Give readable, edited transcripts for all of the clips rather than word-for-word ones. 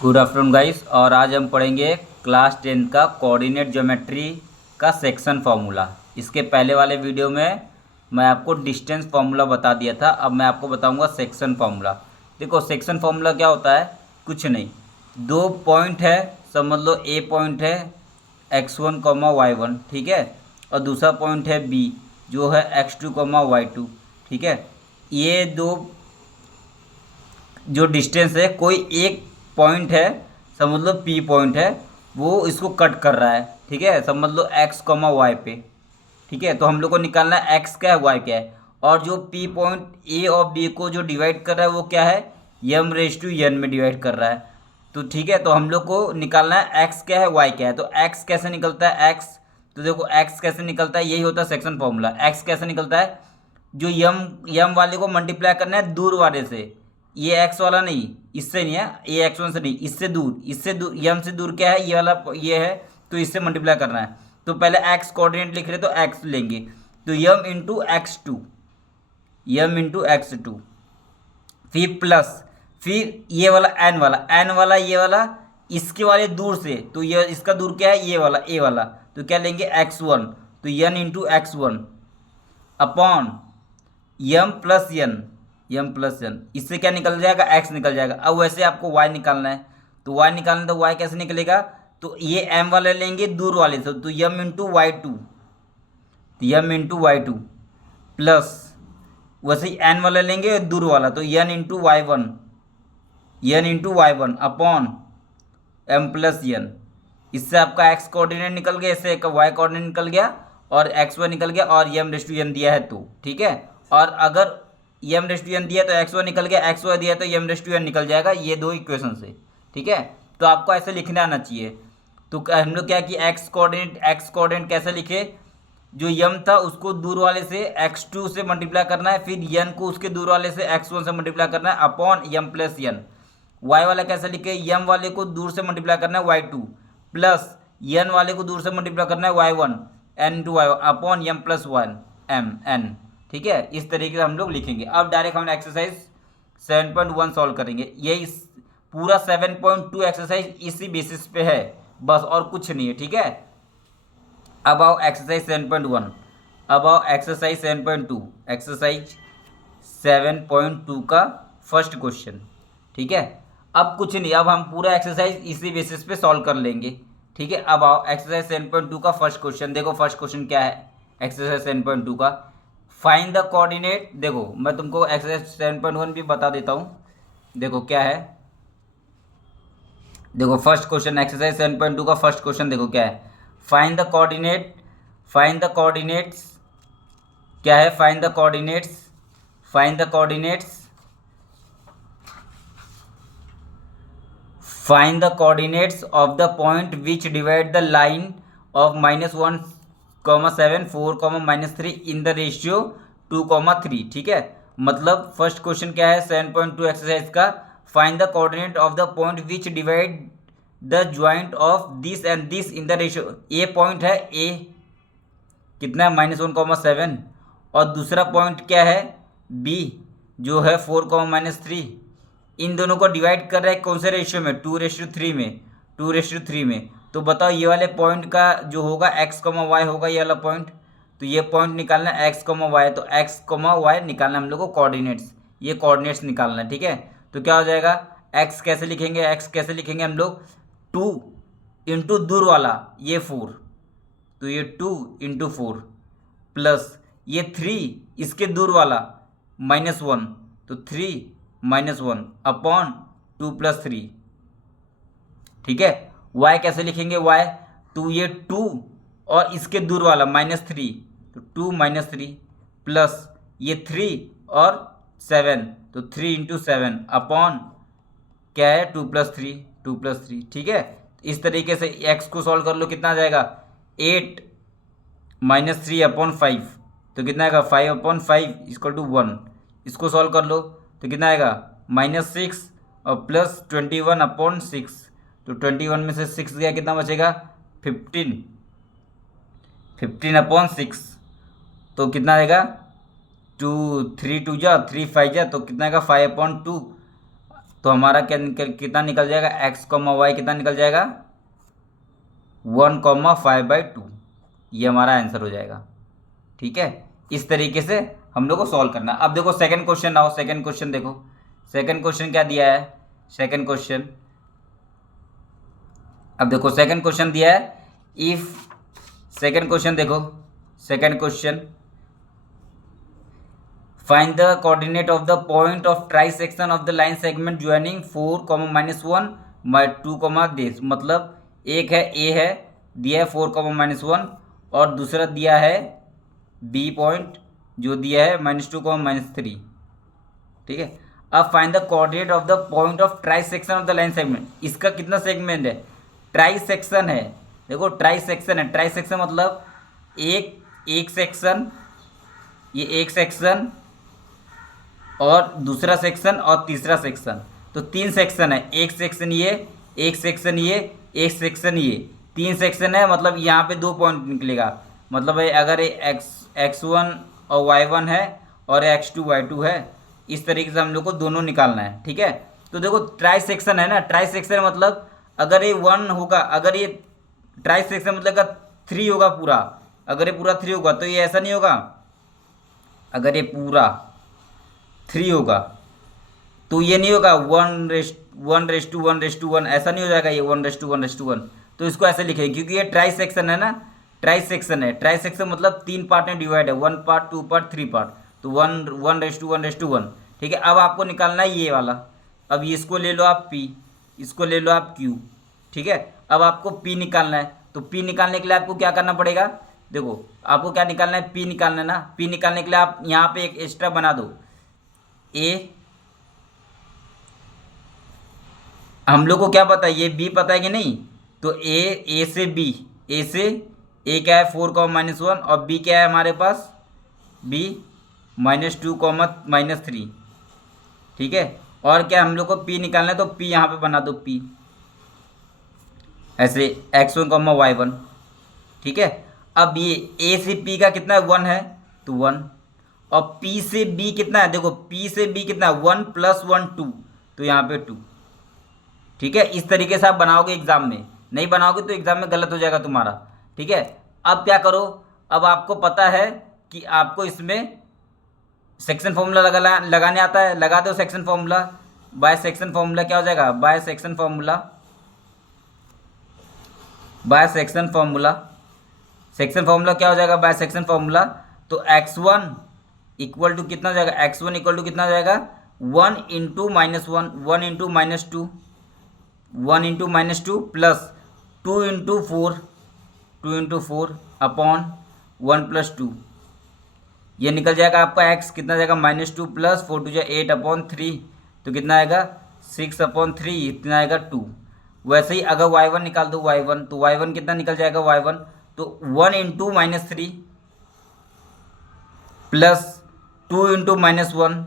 Good afternoon guys. और आज हम पढ़ेंगे क्लास 10 का कोऑर्डिनेट ज्योमेट्री का सेक्शन फार्मूला। इसके पहले वाले वीडियो में मैं आपको डिस्टेंस फार्मूला बता दिया था। अब मैं आपको बताऊंगा सेक्शन फार्मूला। देखो, सेक्शन फार्मूला क्या होता है? कुछ नहीं, दो पॉइंट है, समझ लो ए पॉइंट है x1 कॉमा y1, ठीक है, और दूसरा पॉइंट है बी जो है x2 कॉमा y2, ठीक है। ये दो जो डिस्टेंस है, कोई एक पॉइंट है, समझ लो पी पॉइंट है, वो इसको कट कर रहा है, ठीक है, समझ लो एक्स कॉमा वाई पे, ठीक है। तो हम लोग को निकालना है एक्स क्या है, वाई क्या है। और जो पी पॉइंट ए और बी को जो डिवाइड कर रहा है वो क्या है, यम रेज टू एन में डिवाइड कर रहा है। तो ठीक है, तो हम लोग को निकालना है एक्स क्या है, वाई क्या है। तो एक्स कैसे निकलता है, एक्स, तो देखो एक्स कैसे निकलता है, यही होता है सेक्शन फॉर्मूला। एक्स कैसे निकलता है, जो यम यम वाले को मल्टीप्लाई करना है दूर वाले से। ये एक्स वाला नहीं, इससे नहीं है, ये x1 से नहीं, इससे दूर यम से दूर क्या है, ये वाला ये है, तो इससे मल्टीप्लाई करना है। तो पहले x कोऑर्डिनेट लिख रहे तो x लेंगे, तो यम इंटू एक्स टू, फिर प्लस, फिर ये वाला एन वाला ये वाला इसके वाले दूर से, तो ये इसका दूर क्या है, ये वाला ए वाला, तो क्या लेंगे x1, तो n इंटू x1 अपॉन यम प्लस यन, इससे क्या निकल जाएगा, एक्स निकल जाएगा। अब वैसे आपको वाई निकालना है, तो वाई निकालना है, तो वाई कैसे निकलेगा, तो ये एम वाले लेंगे दूर वाले से, तो m into y two plus, वैसे ही एन वाला लेंगे दूर वाला, तो n into y one upon m plus n. इससे आपका एक्स कोऑर्डिनेट निकल गया, इससे एक वाई कोऑर्डिनेट निकल गया, और एक्स वाई निकल गया, और यम रेस टू एन दिया है तो ठीक है। और अगर यम रेस टू एन दिया तो एक्स वाई निकल गया, एक्स वाई दिया तो यम रेस टू एन निकल जाएगा, ये दो इक्वेशन से, ठीक है। तो आपको ऐसे लिखने आना चाहिए। तो हम लोग क्या कि एक्स कोऑर्डिनेट कैसे लिखे, जो यम था उसको दूर वाले से x2 से मल्टीप्लाई करना है, फिर यन को उसके दूर वाले से x1 से मल्टीप्लाई करना है अपॉन यम प्लस यन। वाई वाला कैसे लिखे, यम वाले को दूर से मल्टीप्लाई करना है y2 प्लस यन वाले को दूर से मल्टीप्लाई करना है y1 n/y1 अपॉन यम प्लस वन एम एन, ठीक है। इस तरीके से हम लोग लिखेंगे। अब डायरेक्ट हम एक्सरसाइज 7.1 सॉल्व करेंगे। ये इस पूरा 7.2 एक्सरसाइज इसी बेसिस पे है, बस और कुछ नहीं है, ठीक है। अब आओ एक्सरसाइज 7.1, अब आओ एक्सरसाइज 7.2, एक्सरसाइज 7.2 का फर्स्ट क्वेश्चन, ठीक है। अब कुछ नहीं, अब हम पूरा एक्सरसाइज इसी बेसिस पे सॉल्व कर लेंगे, ठीक है। अब आओ एक्सरसाइज 7.2 का फर्स्ट क्वेश्चन देखो। फर्स्ट क्वेश्चन क्या है एक्सरसाइज 7.2 का, फाइंड द कोऑर्डिनेट। देखो मैं तुमको एक्सरसाइज 7.1 भी बता देता हूँ, देखो क्या है। देखो फर्स्ट क्वेश्चन एक्सरसाइज 7.2 का फर्स्ट क्वेश्चन देखो क्या है, find the coordinate, find the coordinates, क्या है, find the coordinates, find the coordinates, find the coordinates of the point which divide the line of -1, 7, 4, -3 in the ratio 2, 3, ठीक है। मतलब first question क्या है 7.2 एक्सरसाइज का, find the coordinate of the point which divide the joint of this and this in the ratio. A point है, ए कितना है -1, 7, और दूसरा पॉइंट क्या है बी जो है 4, -3। इन दोनों को डिवाइड कर रहा है कौन से रेशियो में, 2:3 में, 2:3 में। तो बताओ ये वाले पॉइंट का जो होगा x, y होगा ये वाला पॉइंट, तो ये पॉइंट निकालना है x, y, तो x, y निकालना है हम लोग को कोऑर्डिनेट्स, ये कोऑर्डिनेट्स निकालना है, ठीक है। तो क्या हो जाएगा, x कैसे लिखेंगे, x कैसे लिखेंगे हम लोग, 2 इंटू दूर वाला ये 4, तो ये 2 × 4 प्लस ये 3 इसके दूर वाला -1, तो 3 - 1 अपॉन 2 + 3, ठीक है। y कैसे लिखेंगे, y, तो ये 2 और इसके दूर वाला -3, तो 2 - 3 प्लस ये 3 और 7, तो 3 × 7 अपॉन क्या है 2 + 3, ठीक है। इस तरीके से x को सॉल्व कर लो, कितना आ जाएगा 8 - 3/5, तो कितना आएगा 5/5 = 1। इसको सॉल्व कर लो तो कितना आएगा -6 और प्लस 21/6, तो 21 में से 6 गया, कितना बचेगा 15, 15/6, तो कितना आएगा 2, 3 × 2 = 3, 5 = तो कितना आएगा 5/2, तो हमारा कितना निकल जाएगा, एक्स कॉमा वाई कितना निकल जाएगा 1,5/2। ये हमारा आंसर हो जाएगा। ठीक है, इस तरीके से हम लोग को सॉल्व करना। अब देखो सेकंड क्वेश्चन आओ, सेकंड क्वेश्चन देखो, सेकंड क्वेश्चन क्या दिया है, सेकंड क्वेश्चन, अब देखो सेकंड क्वेश्चन दिया है, इफ, सेकंड क्वेश्चन देखो, second question, find the coordinate of the point of trisection of the line segment joining 4, -1 2, this, मतलब एक है ए है, दिया है 4, -1 और दूसरा दिया है बी पॉइंट जो दिया है -2, -3। ठीक है, अब find the coordinate of the point of trisection of the line segment. इसका कितना सेगमेंट है, ट्राइसेक्शन है, देखो ट्राइसेक्शन है, ट्राइसेक्शन मतलब एक सेक्शन, ये एक सेक्शन और दूसरा सेक्शन और तीसरा सेक्शन, तो 3 सेक्शन है, एक सेक्शन ये, एक सेक्शन ये, एक सेक्शन ये, 3 सेक्शन है, मतलब यहाँ पे 2 पॉइंट निकलेगा। मतलब अगर ये x1 और y1 है और x2 y2 है, इस तरीके से हम लोग को दोनों निकालना है। ठीक है, तो देखो ट्राई सेक्शन है ना, ट्राई सेक्शन मतलब अगर ये 1 होगा, अगर ये ट्राई सेक्शन मतलब अगर 3 होगा पूरा, अगर ये पूरा 3 होगा तो ये ऐसा नहीं होगा, अगर ये पूरा 3 होगा तो ये नहीं होगा 1:1:1 ऐसा नहीं हो जाएगा, ये 1:1:1। तो इसको ऐसे लिखेंगे क्योंकि ये ट्राई सेक्शन है ना, ट्राई सेक्शन है, ट्राई सेक्शन मतलब 3 पार्ट में डिवाइड है, 1 पार्ट 2 पार्ट 3 पार्ट, तो 1:1:1। ठीक है, अब आपको निकालना है ये वाला, अब ये इसको ले लो आप P, इसको ले लो आप Q। ठीक है, अब आपको P निकालना है, तो P निकालने के लिए आपको क्या करना पड़ेगा, देखो आपको क्या निकालना है, P निकालना है ना, P निकालने के लिए आप यहाँ पे एक एक्स्ट्रा बना दो, A, हम लोग को क्या पता है, ये B पता है कि नहीं, तो A से B, A से A क्या है 4, -1 और B क्या है हमारे पास, B -2, -3। ठीक है, और क्या हम लोग को P निकालना है, तो P यहाँ पे बना दो P, ऐसे x1, y1। ठीक है, अब ये A से P का कितना है 1 है, तो 1, और P से B कितना है, देखो P से B कितना है 1 + 1 2, तो यहाँ पे 2। ठीक है, इस तरीके से आप बनाओगे एग्जाम में, नहीं बनाओगे तो एग्जाम में गलत हो जाएगा तुम्हारा। ठीक है, अब क्या करो, अब आपको पता है कि आपको इसमें सेक्शन फॉर्मूला लगाने आता है, लगा दो section formula, by section formula क्या हो जाएगा, by section formula, by section formula, section formula क्या हो जाएगा बाय सेक्शन फॉर्मूला, तो x1 इक्वल टू कितना हो जाएगा, x1 इक्वल टू कितना हो जाएगा 1 × -1, 1 × -2, 1 × -2 प्लस 2 × 4, 2 × 4 अपॉन 1 + 2, ये निकल जाएगा आपका x कितना जाएगा -2 प्लस 4 2 8/3, तो कितना आएगा 6/3, इतना आएगा 2। वैसे ही अगर y1 निकाल दो y1, तो y1 कितना निकल जाएगा y1, तो 1 × -3 प्लस 2 × -1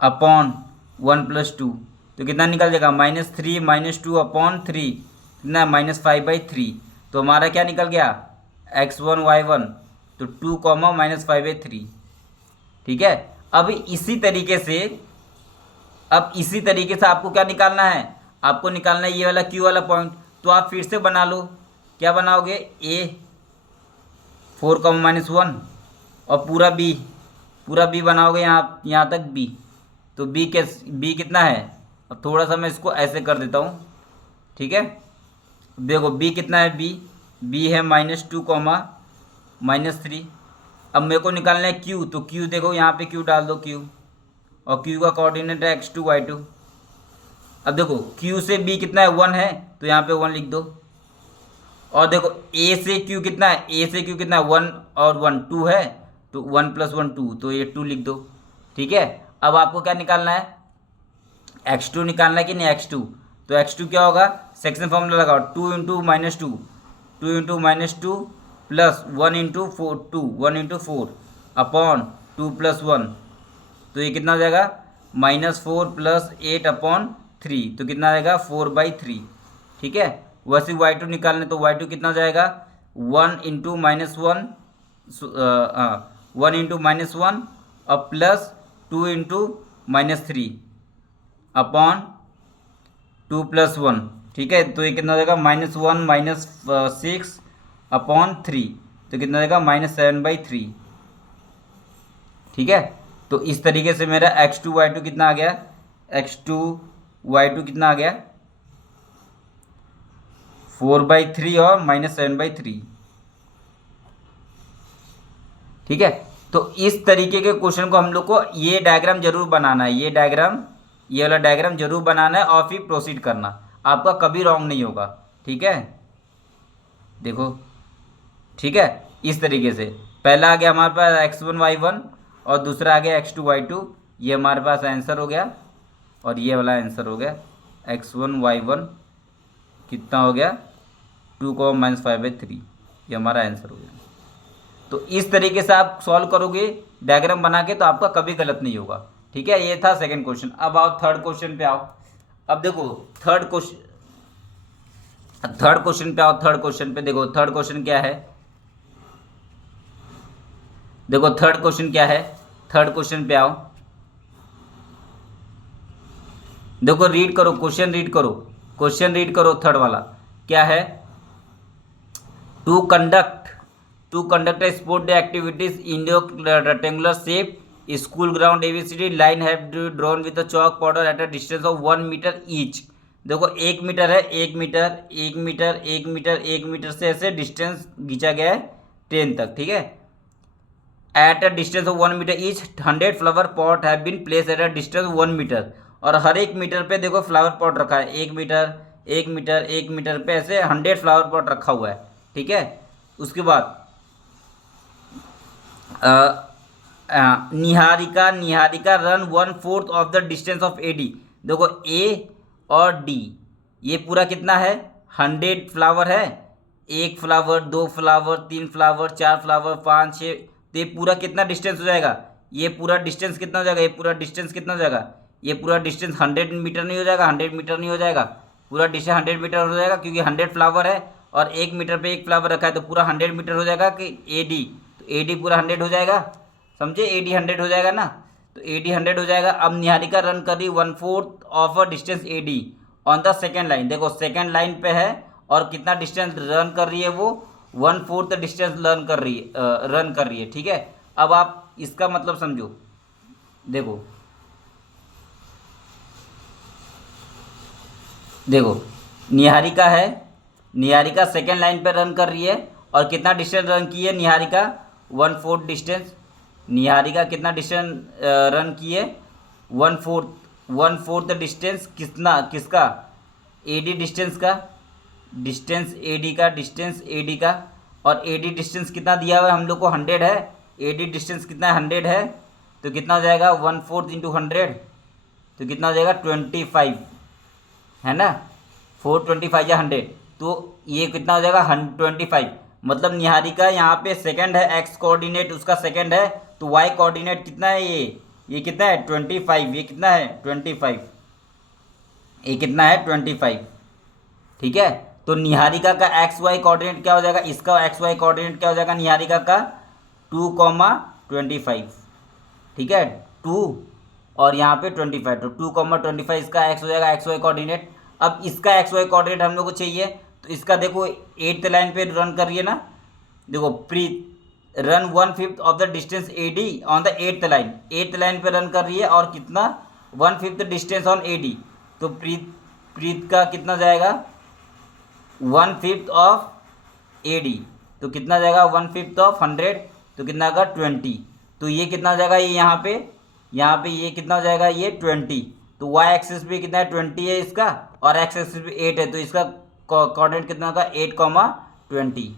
अपॉन 1 + 2, तो कितना निकल जाएगा -3 -2/3, कितना -5/3। तो हमारा क्या निकल गया x1 y1, तो 2, -5/3। ठीक है, अब इसी तरीके से आपको क्या निकालना है, आपको निकालना है ये वाला Q वाला पॉइंट, तो आप फिर से बना लो, क्या बनाओगे, A 4, -1 और पूरा B बनाओगे, यहाँ तक B, तो B कितना है, अब थोड़ा सा मैं इसको ऐसे कर देता हूँ। ठीक है, देखो B कितना है, B है -2, -3। अब मेरे को निकालना है Q, तो Q देखो यहाँ पे Q डाल दो Q, और Q का कोऑर्डिनेट है x2 y2। अब देखो Q से B कितना है 1 है, तो यहाँ पे 1 लिख दो, और देखो A से Q कितना है, A से Q कितना है 1 और 1 2 है, तो 1 + 1 2, तो ये 2 लिख दो। ठीक है, अब आपको क्या निकालना है, x2 निकालना है कि नहीं, x2, तो x2 क्या होगा, सेक्शन फॉर्मूला लगाओ, 2 × -2, 2 × -2 प्लस 1 × 4 2, 1 × 4 अपॉन 2 + 1, तो ये कितना हो जाएगा -4 + 8/3, तो कितना आएगा 4/3। ठीक है, वैसे y2 निकालने, तो y2 कितना हो जाएगा 1 × -1, 1 × -1 और प्लस 2 × -3, अपॉन 2+1, ठीक है। तो ये कितना हो जाएगा -1 -6 अपॉन 3, तो कितना हो जाएगा -7/3, ठीक है। तो इस तरीके से मेरा x2y2 कितना आ गया, x2y2 कितना आ गया 4/3 और -7/3, ठीक है। तो इस तरीके के क्वेश्चन को हम लोग को ये डायग्राम जरूर बनाना है, ये वाला डायग्राम जरूर बनाना है और फिर प्रोसीड करना, आपका कभी रॉन्ग नहीं होगा, ठीक है। देखो, ठीक है, इस तरीके से पहला आ गया हमारे पास x1y1 और दूसरा आ गया x2y2, ये हमारे पास आंसर हो गया और ये वाला आंसर हो गया x1y1 कितना हो गया 2 -5/3, ये हमारा आंसर हो गया। तो इस तरीके से आप सॉल्व करोगे डायग्राम बना के तो आपका कभी गलत नहीं होगा, ठीक है। ये था सेकंड क्वेश्चन। अब आओ थर्ड क्वेश्चन पे आओ। अब देखो थर्ड क्वेश्चन पे आओ। थर्ड क्वेश्चन पे देखो, थर्ड क्वेश्चन क्या है, देखो थर्ड क्वेश्चन क्या है। थर्ड क्वेश्चन पे आओ, देखो रीड करो, क्वेश्चन रीड करो, क्वेश्चन रीड करो। थर्ड वाला क्या है, to conduct a sport day activities in a rectangular shape school ground ABCD line have drawn with a chalk powder at a distance of 1 meter each। देखो 1 metre है, 1 metre 1 metre 1 metre 1 metre से ऐसे distance खींचा गया है 10 तक, ठीक है। At a distance of 1 metre each 100 flower pot have been place at a distance 1 metre, और हर एक मीटर पे देखो फ्लावर पॉट रखा है, 1 मीटर 1 मीटर 1 मीटर पे ऐसे 100 फ्लावर पॉट रखा हुआ है, ठीक है। उसके बाद Niharika run 1/4 of the distance of AD। देखो A और D ये पूरा कितना है 100 फ्लावर है, 1 फ्लावर 2 फ्लावर 3 फ्लावर 4 फ्लावर 5 6, तो ये पूरा कितना डिस्टेंस हो जाएगा, ये पूरा डिस्टेंस कितना हो जाएगा, ये पूरा डिस्टेंस कितना हो जाएगा, ये पूरा डिस्टेंस 100 मीटर नहीं हो जाएगा, 100 मीटर नहीं हो जाएगा, पूरा डिस्टेंस 100 मीटर हो जाएगा क्योंकि 100 फ्लावर है और 1 मीटर पे 1 फ्लावर रखा है, तो पूरा 100 मीटर हो जाएगा कि AD, तो AD पूरा 100 हो जाएगा, समझे। AD 100 हो जाएगा ना, तो AD 100 हो जाएगा। अब निहारिका रन कर रही 1/4 of a distance AD on the second line. देखो सेकेंड लाइन पे है और कितना डिस्टेंस रन कर रही है, वो 1/4 डिस्टेंस रन कर रही है, ठीक है। अब आप इसका मतलब समझो, देखो निहारिका सेकेंड लाइन पे रन कर रही है और कितना डिस्टेंस रन की है निहारिका 1/4 डिस्टेंस, निहारिका कितना डिस्टेंस रन की है 1/4 डिस्टेंस, किसका AD डिस्टेंस का, डिस्टेंस AD का, और AD डिस्टेंस कितना दिया हुआ है हम लोग को 100 है, AD डिस्टेंस कितना 100 है, तो कितना हो जाएगा 1/4 × 100, तो कितना हो जाएगा 25, है ना, 425 या 100, तो ये कितना हो जाएगा 25। मतलब निहारिका यहाँ पे सेकंड है, x कोऑर्डिनेट उसका सेकंड है, तो y कोऑर्डिनेट कितना है, ये कितना है 25, ये कितना है 25, ये कितना है 25, ठीक है। तो निहारिका का XY कोऑर्डिनेट क्या हो जाएगा, इसका XY कोऑर्डिनेट क्या हो जाएगा निहारिका का 2,25, ठीक है, 2 और यहाँ पे 25, तो 2,25 इसका x हो जाएगा XY कोऑर्डिनेट। अब इसका XY कोऑर्डिनेट हम लोग को चाहिए, तो इसका देखो 8th लाइन पे रन कर रही है ना, देखो Preet run 1/5 of the distance AD on the 8th line, 8th line पे रन कर रही है और कितना 1/5 डिस्टेंस ऑन AD, तो प्रीत का कितना जाएगा 1/5 ऑफ AD, तो कितना जाएगा 1/5 ऑफ 100, तो कितना आएगा 20, तो ये कितना हो जाएगा, ये यहाँ पे ये कितना हो जाएगा, ये 20, तो y एक्सिस पे कितना है 20 है इसका और x एक्सिस पे 8 है, तो इसका कोऑर्डिनेट कितना होगा 8,20,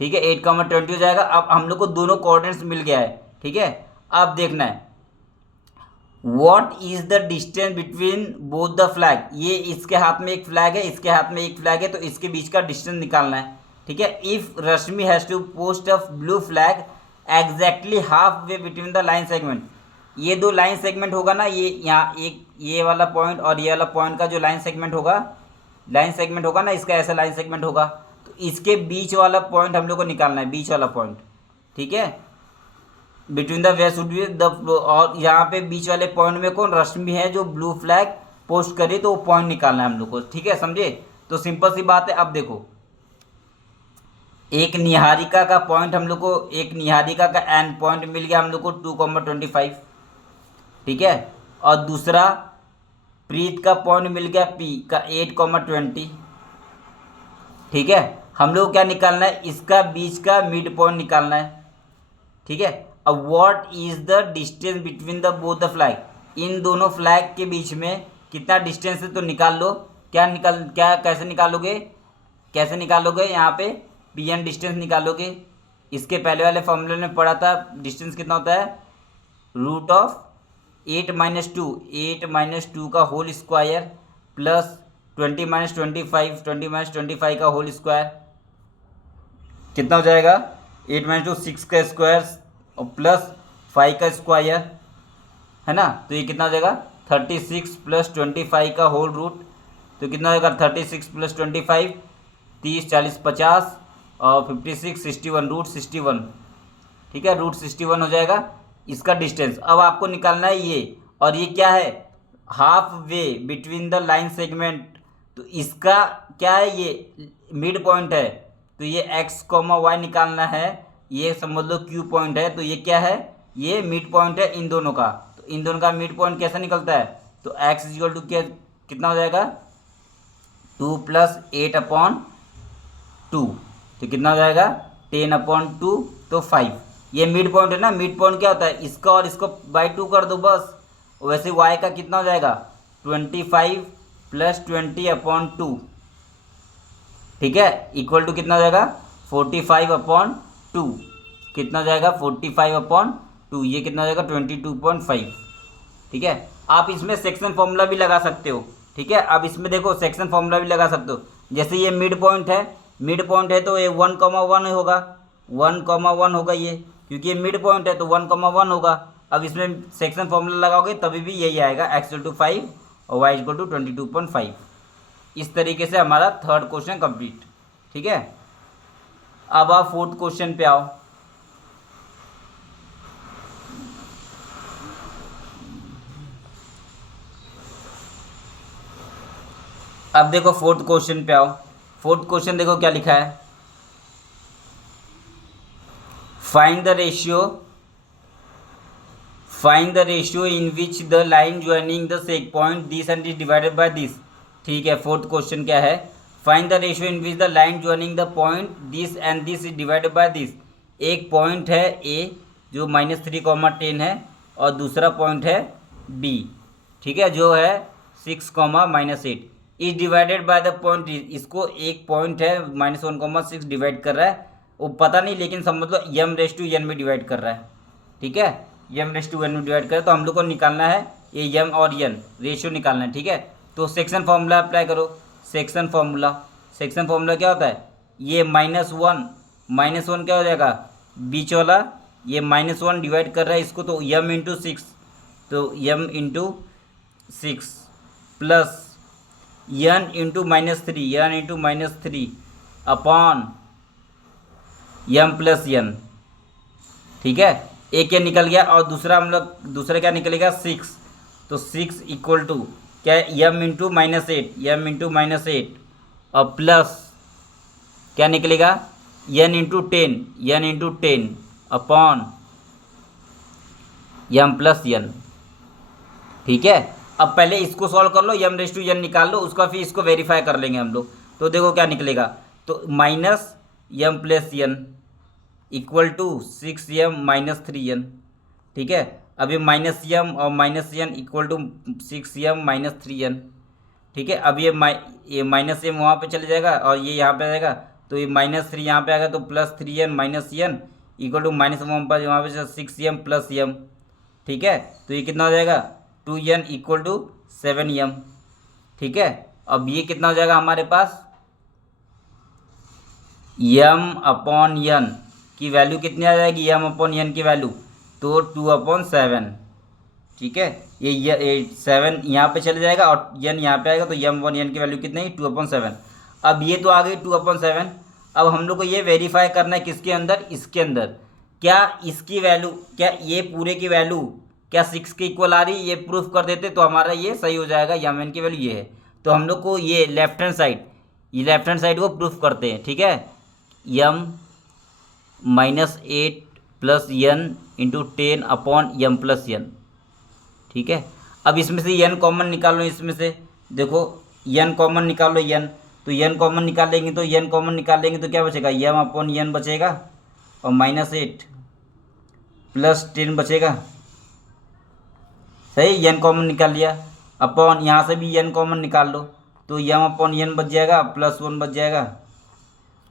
ठीक है, 8,20 हो जाएगा। अब हम लोग को दोनों कोऑर्डिनेट्स मिल गया है, ठीक है। अब देखना है what is the distance between both the flag, ये इसके हाथ में एक फ्लैग है, इसके हाथ में एक फ्लैग है, तो इसके बीच का डिस्टेंस निकालना है, ठीक है। If Rashmi has to post a blue flag exactly half way between the line segment, ये दो लाइन सेगमेंट होगा ना, ये यहाँ एक ये वाला पॉइंट और ये वाला पॉइंट का जो लाइन सेगमेंट होगा ना, इसका ऐसा लाइन सेगमेंट होगा, तो इसके बीच वाला पॉइंट हम लोग को निकालना है, बीच वाला पॉइंट, ठीक है। Between the where should be the, और यहाँ पे बीच वाले पॉइंट में कौन, रश्मि है जो ब्लू फ्लैग पोस्ट करी, तो वो पॉइंट निकालना है हम लोग को, ठीक है, समझे। तो सिंपल सी बात है। अब देखो एक निहारिका का पॉइंट हम लोग को, एक निहारिका का एंड पॉइंट मिल गया हम लोग को 2,25, ठीक है, और दूसरा प्रीत का पॉइंट मिल गया पी का 8,20, ठीक है। हम लोग को क्या निकालना है, इसका बीच का मिड पॉइंट निकालना है, ठीक है। अब what is the distance between the both the flag, इन दोनों फ्लैग के बीच में कितना डिस्टेंस है, तो निकाल लो। क्या कैसे निकालोगे यहाँ पे पी एन डिस्टेंस निकालोगे। इसके पहले वाले फॉर्मूले में पढ़ा था, डिस्टेंस कितना होता है, रूट ऑफ 8 माइनस टू का होल स्क्वायर प्लस 20 का होल स्क्वायर, कितना हो जाएगा, 8 - 2 6 का स्क्वायर और प्लस 5 का स्क्वायर, है ना। तो ये कितना हो जाएगा 36 + 25 का होल रूट, तो कितना हो जाएगा 36 + 25 30 40 50 और 56 61 रूट 61, ठीक है, रूट 61 हो जाएगा इसका डिस्टेंस। अब आपको निकालना है ये, और ये क्या है, half way between the line segment, तो इसका क्या है, ये मिड पॉइंट है, तो ये x, y निकालना है, ये समझ लो Q पॉइंट है, तो ये क्या है, ये मिड पॉइंट है इन दोनों का। तो इन दोनों का मिड पॉइंट कैसा निकलता है, तो x = क्या, कितना हो जाएगा 2 + 8/2, तो कितना हो जाएगा 10/2, तो 5। ये मिड पॉइंट है ना, मिड पॉइंट क्या होता है, इसका और इसको बाई 2 कर दो बस। वैसे y का कितना हो जाएगा 25 + 20/2, ठीक है, इक्वल टू कितना हो जाएगा 45/2, कितना हो जाएगा 45/2, ये कितना हो जाएगा 22.5, ठीक है। आप इसमें सेक्शन फॉर्मूला भी लगा सकते हो, ठीक है। अब इसमें देखो सेक्शन फॉर्मूला भी लगा सकते हो, जैसे ये मिड पॉइंट है तो ये 1,1 होगा, 1,1 होगा ये, क्योंकि ये मिड पॉइंट है तो 1,1 होगा। अब इसमें सेक्शन फॉर्मूला लगाओगे तभी भी यही आएगा, x = 5 और y = 22.5। इस तरीके से हमारा थर्ड क्वेश्चन कंप्लीट, ठीक है। अब आप फोर्थ क्वेश्चन पे आओ। अब देखो फोर्थ क्वेश्चन पे आओ। फोर्थ क्वेश्चन देखो क्या लिखा है, find the ratio in which the line joining the sake point this and is divided by this, ठीक है। फोर्थ क्वेश्चन क्या है, find the ratio in which the line joining the point this and this is divided by this. एक point है ए जो -3,10 है, और दूसरा पॉइंट है बी, ठीक है, जो है 6,-8 is divided by the point. इसको एक पॉइंट है -1,6 डिवाइड कर रहा है, वो पता नहीं, लेकिन समझ लो m/n में डिवाइड कर रहा है, ठीक है, m/n में डिवाइड कर रहा है। तो हम लोग को निकालना है ये m और n रेशियो निकालना है, ठीक है। तो सेक्शन फार्मूला अप्लाई करो। सेक्शन फार्मूला क्या होता है, ये -1 क्या हो जाएगा, बीच वाला ये -1 डिवाइड कर रहा है इसको, तो m × 6, तो m × 6 plus n × -3 upon m + n, ठीक है। एक ये निकल गया, और दूसरा क्या निकलेगा 6, तो 6 = क्या है m × -8 और प्लस क्या निकलेगा n × 10 अपॉन m + n, ठीक है। अब पहले इसको सॉल्व कर लो, m/n निकाल लो, उसका फिर इसको वेरीफाई कर लेंगे हम लोग। तो देखो क्या निकलेगा, तो -m + n = 6m - 3n, ठीक है। अब ये -m और -n = 6m - 3n, ठीक है। अब ये -m वहाँ पे चले जाएगा और ये यहाँ पे आ जाएगा, तो ये -3 यहाँ पे आएगा, तो +3n - n -1 पर वहाँ पे 6m + m, ठीक है। तो ये कितना हो जाएगा 2n = 7m, ठीक है। अब ये कितना हो जाएगा हमारे पास, m/n की वैल्यू कितनी आ जाएगी, m/n की वैल्यू तो 2/7, ठीक है। ये 7 यहाँ पे चले जाएगा और n यहाँ पे आएगा, तो m/n की वैल्यू कितनी 2/7। अब ये तो आ गई 2/7। अब हम लोग को ये वेरीफाई करना है किसके अंदर, इसके अंदर, क्या इसकी वैल्यू, क्या ये पूरे की वैल्यू क्या 6 के इक्वल आ रही, ये प्रूफ कर देते तो हमारा ये सही हो जाएगा, यम एन की वैल्यू ये है। तो हम लोग को ये लेफ्ट हैंड साइड, ये लेफ्ट हैंड साइड को प्रूफ करते हैं, ठीक है। यम -8 प्लस यन इंटू 10 अपॉन यम प्लस यन, ठीक है। अब इसमें से यन कॉमन निकाल लो, इसमें से देखो यन कॉमन निकाल लो, यन, तो यन कॉमन निकाल लेंगे, तो यन कॉमन निकाल लेंगे तो क्या बचेगा, यम अपॉन यन बचेगा, और -8 प्लस 10 बचेगा, सही, यन कॉमन निकाल लिया। अपॉन यहाँ से भी यन कॉमन निकाल लो, तो यम अपॉन यन बच जाएगा, +1 बच जाएगा।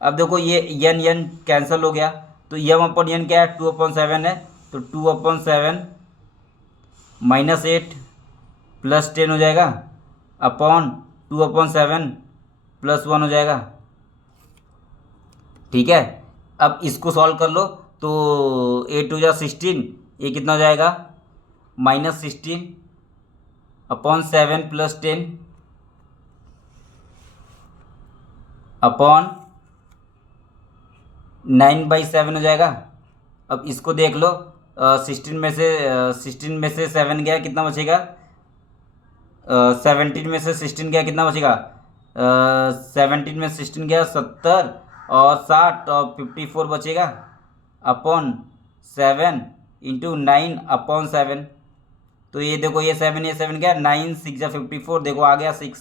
अब देखो ये यन यन कैंसिल हो गया, तो यम अपॉन यन क्या है, 2/7 है, तो 2/7 -8 प्लस 10 हो जाएगा, अपॉन 2/7 +1 हो जाएगा, ठीक है। अब इसको सॉल्व कर लो, तो 8 2 16, ये कितना हो जाएगा, -16 अपॉन 7 + 10 अपॉन 9/7 हो जाएगा। अब इसको देख लो, 16 में से 7 गया, कितना बचेगा, 17 में से 16 गया, कितना बचेगा, 17 में 16 गया 70, और 60 और 54 बचेगा, अपॉन 7 इंटू 9/7। तो ये देखो ये 7 गया, 9 6 या 54, देखो आ गया 6,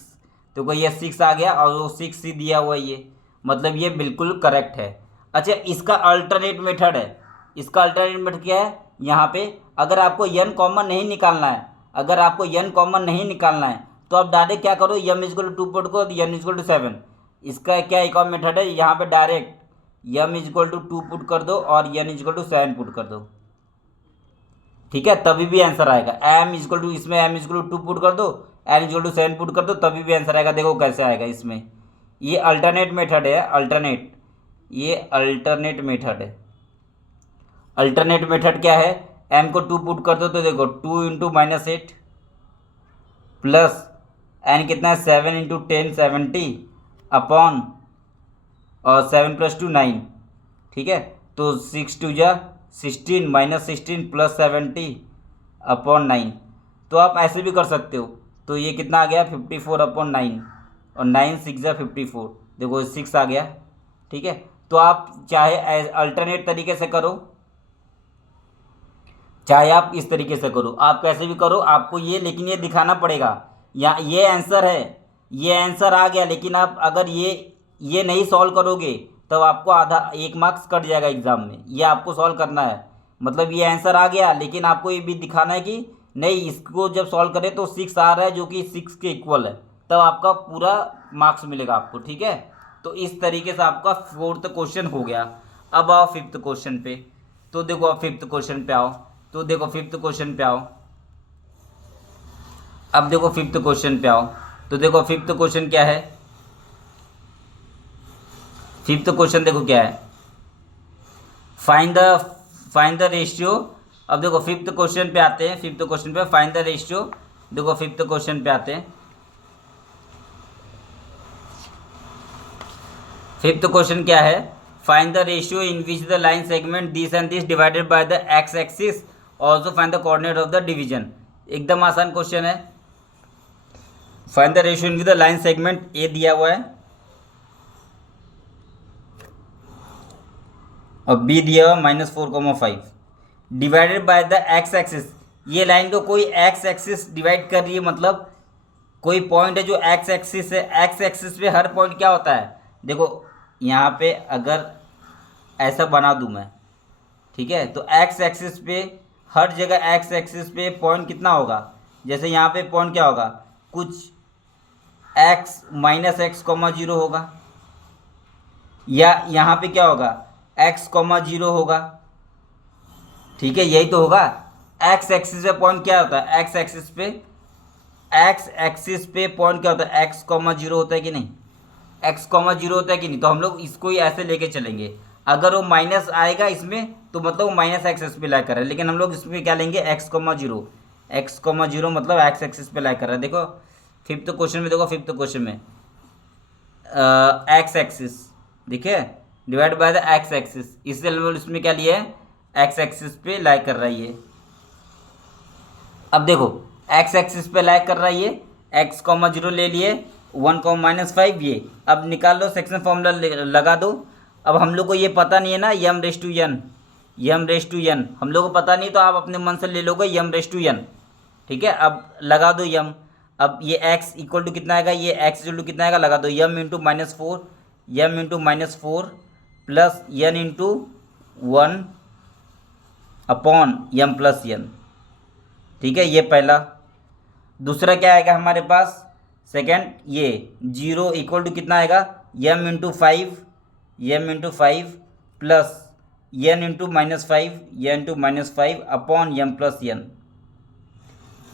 देखो ये 6 आ गया, और वो 6 ही दिया हुआ है ये, मतलब ये बिल्कुल करेक्ट है। अच्छा, इसका अल्टरनेट मेथड है, इसका अल्टरनेट मेथड क्या है, यहाँ पे अगर आपको यन कॉमन नहीं निकालना है, अगर आपको यन कॉमन नहीं निकालना है, तो आप डायरेक्ट क्या करो, यम इजक्वल टू 2 पुट करो, यन इजक्वल टू 7। इसका क्या एक और मेथड है, यहाँ पे डायरेक्ट यम इजक्वल टू 2 पुट कर दो और यन इजक्वल टू 7 पुट कर दो, ठीक है, तभी भी आंसर आएगा। एम इजक्वल टू, इसमें एम इजक्वल टू 2 पुट कर दो, एन इजक्वल टू 7 पुट कर दो, तभी भी आंसर आएगा। देखो कैसे आएगा इसमें, ये अल्टरनेट मेथड है, अल्टरनेट, ये अल्टरनेट मेथड है। अल्टरनेट मेथड क्या है, एम को 2 पुट कर दो, तो देखो 2 इंटू -8 प्लस एन कितना है, 7 इंटू 10 70 अपॉन, और 7 + 2 9, ठीक है। तो 6 2 जा 16 -16 प्लस 70 अपॉन 9। तो आप ऐसे भी कर सकते हो, तो ये कितना आ गया, 54/9, और 9 6 जा 54, देखो 6 आ गया, ठीक है। तो आप चाहे अल्टरनेट तरीके से करो, चाहे आप इस तरीके से करो, आप कैसे भी करो, आपको ये, लेकिन ये दिखाना पड़ेगा, या ये आंसर है, ये आंसर आ गया, लेकिन आप अगर ये नहीं सॉल्व करोगे तब आपको आधा 1 मार्क्स कट जाएगा एग्जाम में। ये आपको सॉल्व करना है, मतलब ये आंसर आ गया, लेकिन आपको ये भी दिखाना है कि नहीं, इसको जब सॉल्व करें तो 6 आ रहा है, जो कि 6 के इक्वल है, तब आपका पूरा मार्क्स मिलेगा आपको, ठीक है। तो इस तरीके से आपका 4th क्वेश्चन हो गया। अब आओ 5th क्वेश्चन पे, तो देखो अब 5th क्वेश्चन पे आओ, तो देखो 5th क्वेश्चन पे आओ, अब देखो 5th क्वेश्चन पे आओ, तो देखो 5th क्वेश्चन क्या है, 5th क्वेश्चन देखो क्या है, फाइंड द रेशियो। अब देखो 5th क्वेश्चन पे आते हैं, 5th क्वेश्चन पे फाइंड द रेशियो। देखो 5th क्वेश्चन पे आते हैं, 5th क्वेश्चन क्या है, find the ratio in which the line segment this and this divided by the x axis, also find the coordinate of the division. एकदम आसान question है। Find the ratio in which the line segment A दिया हुआ है और B दिया हुआ -4,5 divided by the x axis. ये लाइन को कोई एक्स एक्सिस डिवाइड कर रही है, मतलब कोई पॉइंट है जो एक्स एक्सिस है, एक्स एक्सिस पे हर पॉइंट क्या होता है, देखो यहाँ पे अगर ऐसा बना दूँ मैं, ठीक है, तो एक्स एक्सिस पे हर जगह एक्स एक्सिस पे पॉइंट कितना होगा, जैसे यहाँ पे पॉइंट क्या होगा, कुछ x -x,0 होगा, या यहाँ पे क्या होगा, x, 0 होगा, ठीक है, यही तो होगा। एक्स एक्सिस पे पॉइंट क्या होता है, एक्स एक्सिस पे पॉइंट क्या होता है, x, 0 होता है कि नहीं, x, 0 होता है कि नहीं। तो हम लोग इसको ही ऐसे लेके चलेंगे, अगर वो माइनस आएगा इसमें तो मतलब वो माइनस एक्सिस पे लाई कर रहा है, लेकिन हम लोग इसमें क्या लेंगे, x, 0, x, 0 मतलब एक्स एक्सिस पे लाई कर रहा है। देखो 5th क्वेश्चन में, देखो 5th क्वेश्चन में एक्स एक्सिस, देखिए divide by the x axis, इससे हम लोग इसमें क्या लिए, एक्स एक्सिस पे लाई कर रहा है ये। अब देखो एक्स एक्सिस पे लाई कर रहा है ये, एक्स कॉमा जीरो ले लिए, 1 कॉमा माइनस 5 ये। अब निकाल लो, सेक्शन फॉर्मूला लगा दो। अब हम लोग को ये पता नहीं है ना, m race to n, m race to n हम लोग को पता नहीं, तो आप अपने मन से ले लोगे यम रेस टू एन, ठीक है। अब लगा दो यम। अब ये x इक्वल टू कितना आएगा, ये x इक्वल टू कितना आएगा, लगा दो M into -4, M into -4 plus यन इंटू 1 अपॉन यम प्लस यन, ठीक है। ये पहला। दूसरा क्या आएगा हमारे पास, सेकंड, ये 0 इक्वल टू कितना आएगा, M into 5, M into 5 plus यन इंटू -5, यन इंटू -5 अपॉन यम प्लस यन,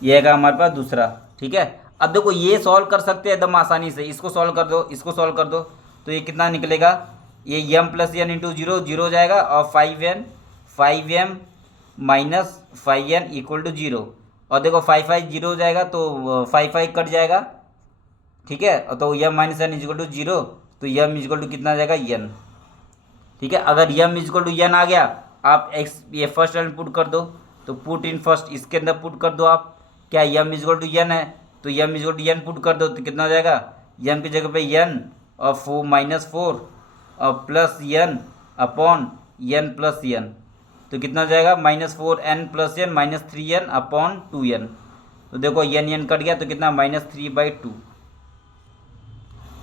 ये आएगा हमारे पास दूसरा, ठीक है। अब देखो ये सॉल्व कर सकते हैं एकदम आसानी से, इसको सॉल्व कर दो, इसको सॉल्व कर दो, तो ये कितना निकलेगा, ये यम प्लस यन इंटू जीरो, जीरो हो जाएगा, और 5m minus 5n equal to 0, और देखो 5 जीरो हो जाएगा, तो 5 कट जाएगा, ठीक है। तो यम माइनस एन इक्वल टू 0, तो यम इक्वल टू कितना आ जाएगा, यन, ठीक है। अगर यम इक्वल टू यन आ गया, आप एक्स ये फर्स्ट एलिमेंट पुट कर दो, तो पुट इन फर्स्ट, इसके अंदर पुट कर दो आप, क्या यम इक्वल टू यन है, तो यम इक्वल टू यन पुट कर दो, तो कितना हो जाएगा, यम की जगह पे यन और -4 और प्लस यन अपॉन यन प्लस यन, तो कितना हो जाएगा, -4n प्लस यन -3n अपॉन 2n, तो देखो यन कट गया, तो कितना -3/2।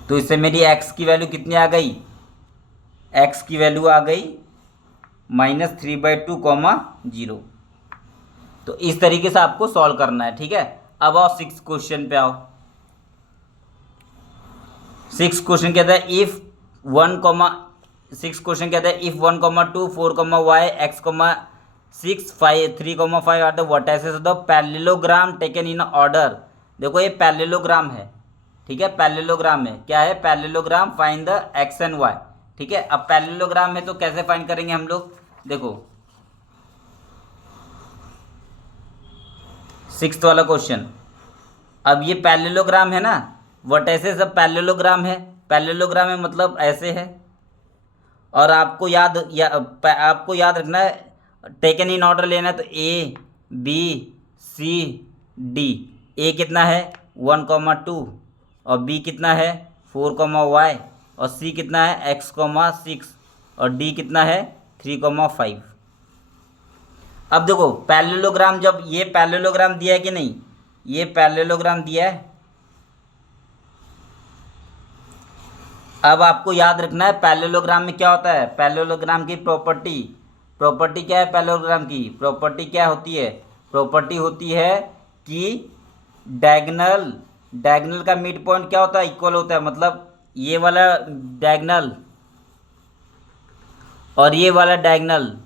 तो इससे मेरी x की वैल्यू कितनी आ गई, x की वैल्यू आ गई -3/2, 0। तो इस तरीके से आपको सॉल्व करना है, ठीक है। अब आओ 6 क्वेश्चन पे आओ। 6 क्वेश्चन कहता है इफ 6 क्वेश्चन कहता है if 1, 2, 4, y, x, 6, 5, 3, 5 are the vertices of the parallelogram taken in order. देखो ये पैरेललोग्राम है, ठीक है, पैरेललोग्राम है, क्या है, parallelogram, find the x and y, ठीक है। अब पैरेललोग्राम है तो कैसे फाइंड करेंगे हम लोग, देखो 6th वाला क्वेश्चन। अब ये पैरेललोग्राम है ना, वर्टाइसेस सब पैरेललोग्राम है, पैरेललोग्राम है मतलब ऐसे है, और आपको याद रखना है टेकन इन ऑर्डर लेना है, तो A B C D, A कितना है 1, 2 और B कितना है 4, y और C कितना है x, 6 और D कितना है 3, 5। अब देखो पैरेललोग्राम, जब ये पैरेललोग्राम दिया है कि नहीं, ये पैरेललोग्राम दिया है। अब आपको याद रखना है पैरेललोग्राम में क्या होता है, पैरेललोग्राम की प्रॉपर्टी क्या है, पैरेललोग्राम की प्रॉपर्टी क्या होती है, प्रॉपर्टी होती है कि डायगोनल का मिड पॉइंट क्या होता है, इक्वल होता है, मतलब ये वाला डायगोनल और ये वाला डायगोनल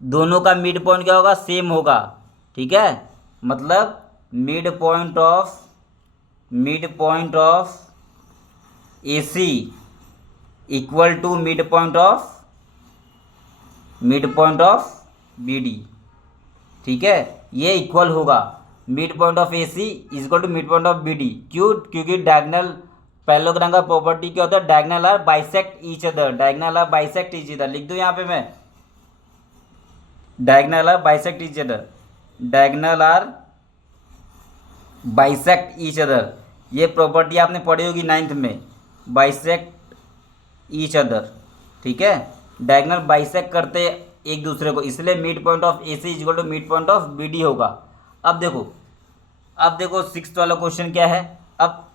दोनों का मिड पॉइंट क्या होगा, सेम होगा, ठीक है। मतलब mid point of AC equal to mid point of BD, ठीक है, ये इक्वल होगा, mid point of AC equal to mid point of BD। क्यों, क्योंकि डायगोनल पैरेललोग्राम का प्रॉपर्टी क्या होता है, diagonal are bisect each other, diagonal are bisect each other, लिख दो यहाँ पे मैं, diagonal are bisect each other, diagonal are bisect each other, ये प्रॉपर्टी आपने पढ़ी होगी 9th में, बाइसेक्ट ईच अदर, ठीक है, डायगोनल बाइसेक्ट करते एक दूसरे को, इसलिए mid point of AC equal to mid point of BD होगा। अब देखो 6th वाला क्वेश्चन क्या है, अब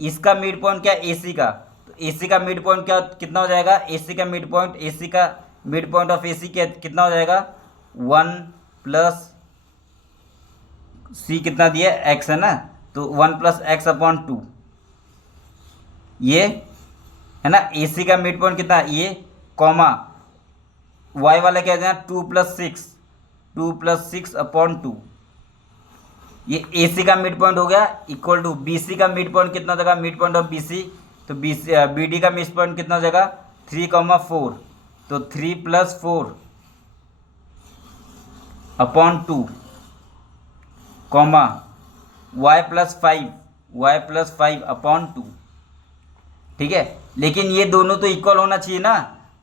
इसका मिड पॉइंट क्या है, AC का, तो AC का मिड पॉइंट क्या कितना हो जाएगा, AC का मिड पॉइंट ऑफ AC कितना हो जाएगा, 1 प्लस C कितना दिया x है ना, तो 1 प्लस x अपॉन 2, ये है ना। AC का मिड पॉइंट कितना, ये कॉमा y वाला क्या है 2 प्लस 6 अपॉन 2, ये AC का मिड पॉइंट हो गया, इक्वल टू BC का मिड पॉइंट कितना हो जाएगा, मिड पॉइंट ऑफ BC, तो BD का मिड पॉइंट कितना हो जाएगा 3, 4, तो 3 plus 4 upon 2 comma y plus 5 upon 2, ठीक है। लेकिन ये दोनों तो इक्वल होना चाहिए ना,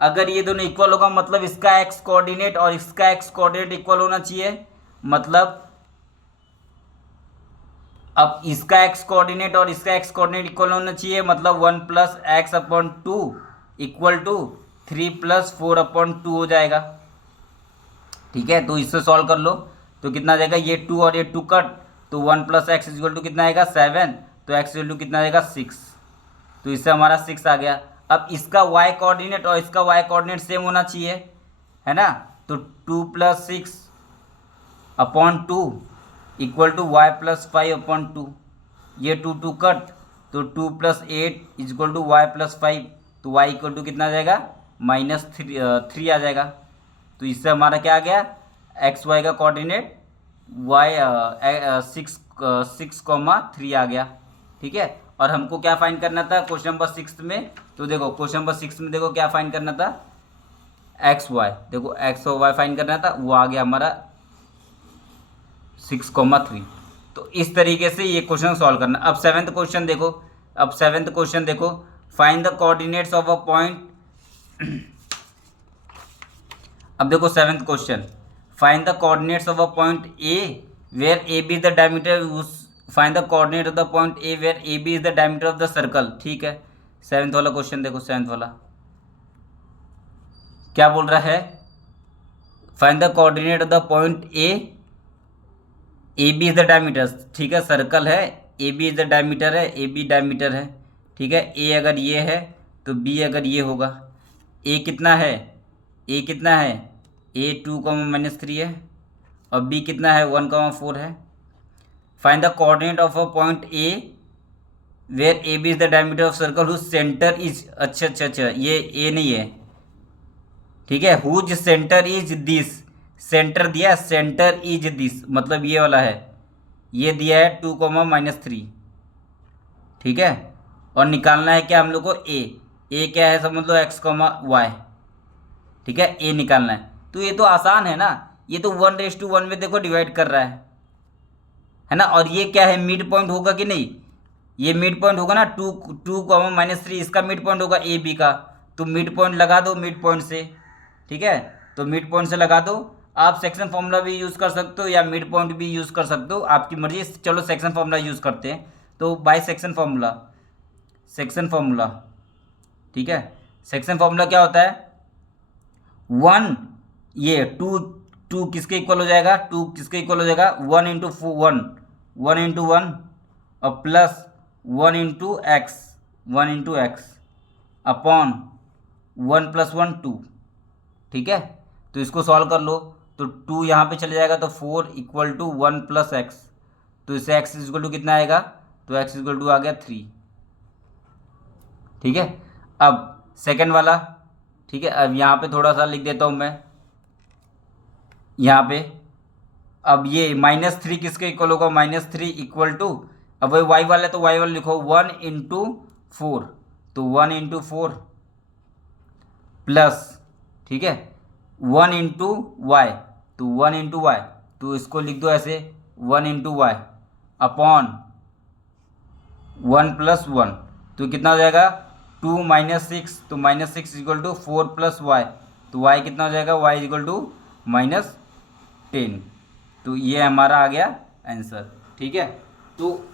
अगर ये दोनों इक्वल होगा मतलब इसका एक्स कोऑर्डिनेट और इसका एक्स कोऑर्डिनेट इक्वल होना चाहिए, मतलब अब इसका एक्स कोऑर्डिनेट और इसका एक्स कोऑर्डिनेट इक्वल होना चाहिए, मतलब 1+x/2 इक्वल टू 3+4/2 हो जाएगा। ठीक है, तो इससे सॉल्व कर लो तो कितना आ जाएगा, ये 2 और ये 2 कट, तो 1+x इक्वल टू कितना आएगा 7, तो x इक्वल टू कितना आएगा 6, तो इससे हमारा 6 आ गया। अब इसका y कोऑर्डिनेट और इसका y कोऑर्डिनेट सेम होना चाहिए, है ना, तो 2+6/2 इक्वल टू y+5/2, ये 2 कट, तो 2+8 इक्वल टू y+5, तो y इक्वल टू कितना आ जाएगा -3 आ जाएगा। तो इससे हमारा क्या आ गया, एक्स वाई का कोऑर्डिनेट y 6,3 आ गया। ठीक है, और हमको क्या फाइंड करना था क्वेश्चन नंबर 6 में, तो देखो क्वेश्चन नंबर 6 में देखो क्या फाइंड करना था, एक्स वाई, देखो एक्स और वाई फाइंड करना था, वो आ गया हमारा 6,3। तो इस तरीके से ये क्वेश्चन सॉल्व करना। अब सेवेंथ क्वेश्चन देखो, find the coordinates of a point. अब देखो seventh question, find the coordinates of a point A where A B is the diameter, find the coordinate of the point A where A B is the diameter of the circle. ठीक है, seventh वाला question देखो, seventh वाला क्या बोल रहा है, find the coordinate of the point A B is the diameter. ठीक है, सर्कल है, A B is the diameter है, ए बी डायमीटर है। ठीक है, ए अगर ये है तो बी अगर ये होगा, ए कितना है, ए 2,-3 है और बी कितना है 1,4 है। Find the coordinate of a point A where A B is the diameter of circle whose centre is, अच्छा ये ए नहीं है। ठीक है, whose centre is this, centre दिया, सेंटर इज दिस मतलब ये वाला है, ये दिया है 2,-3। ठीक है, और निकालना है क्या हम लोग को, ए क्या है समझ लो x, ठीक है, ए निकालना है। तो ये तो आसान है ना, ये तो 1:1 में देखो डिवाइड कर रहा है ना, और ये क्या है मिड पॉइंट होगा कि नहीं, ये मिड पॉइंट होगा ना, 2,-3 इसका मिड पॉइंट होगा ए बी का, तो मिड पॉइंट लगा दो मिड पॉइंट से। ठीक है, तो मिड पॉइंट से लगा दो, आप सेक्शन फॉर्मूला भी यूज़ कर सकते हो या मिड पॉइंट भी यूज़ कर सकते हो, आपकी मर्जी। चलो सेक्शन फॉर्मूला यूज़ करते हैं, तो बाय सेक्शन फॉर्मूला, ठीक है, सेक्शन फॉर्मूला क्या होता है, 1 ये 2 किसके इक्वल हो जाएगा, 2 किसके इक्वल हो जाएगा 1 × 1 और प्लस 1 × x अपॉन 1 + 1 2। ठीक है, तो इसको सॉल्व कर लो, तो 2 यहाँ पे चले जाएगा तो 4 इक्वल टू 1 + x, तो इससे x इक्वल टू कितना आएगा, तो x इक्वल टू आ गया 3। ठीक है, अब सेकंड वाला, ठीक है, अब यहाँ पे थोड़ा सा लिख देता हूँ मैं यहाँ पे, अब ये -3 किसके इक्वल होगा, -3 इक्वल टू, अब वही y वाला है तो y वाला लिखो 1 × 4, तो 1 × 4 प्लस, ठीक है, 1 × y, तो 1 × y, तो इसको लिख दो ऐसे 1 × y अपॉन 1 + 1, तो कितना हो जाएगा 2 - 6, तो -6 इक्वल टू 4 + y, तो y कितना हो जाएगा, y इक्वल टू -10। तो ये हमारा आ गया आंसर। ठीक है, तो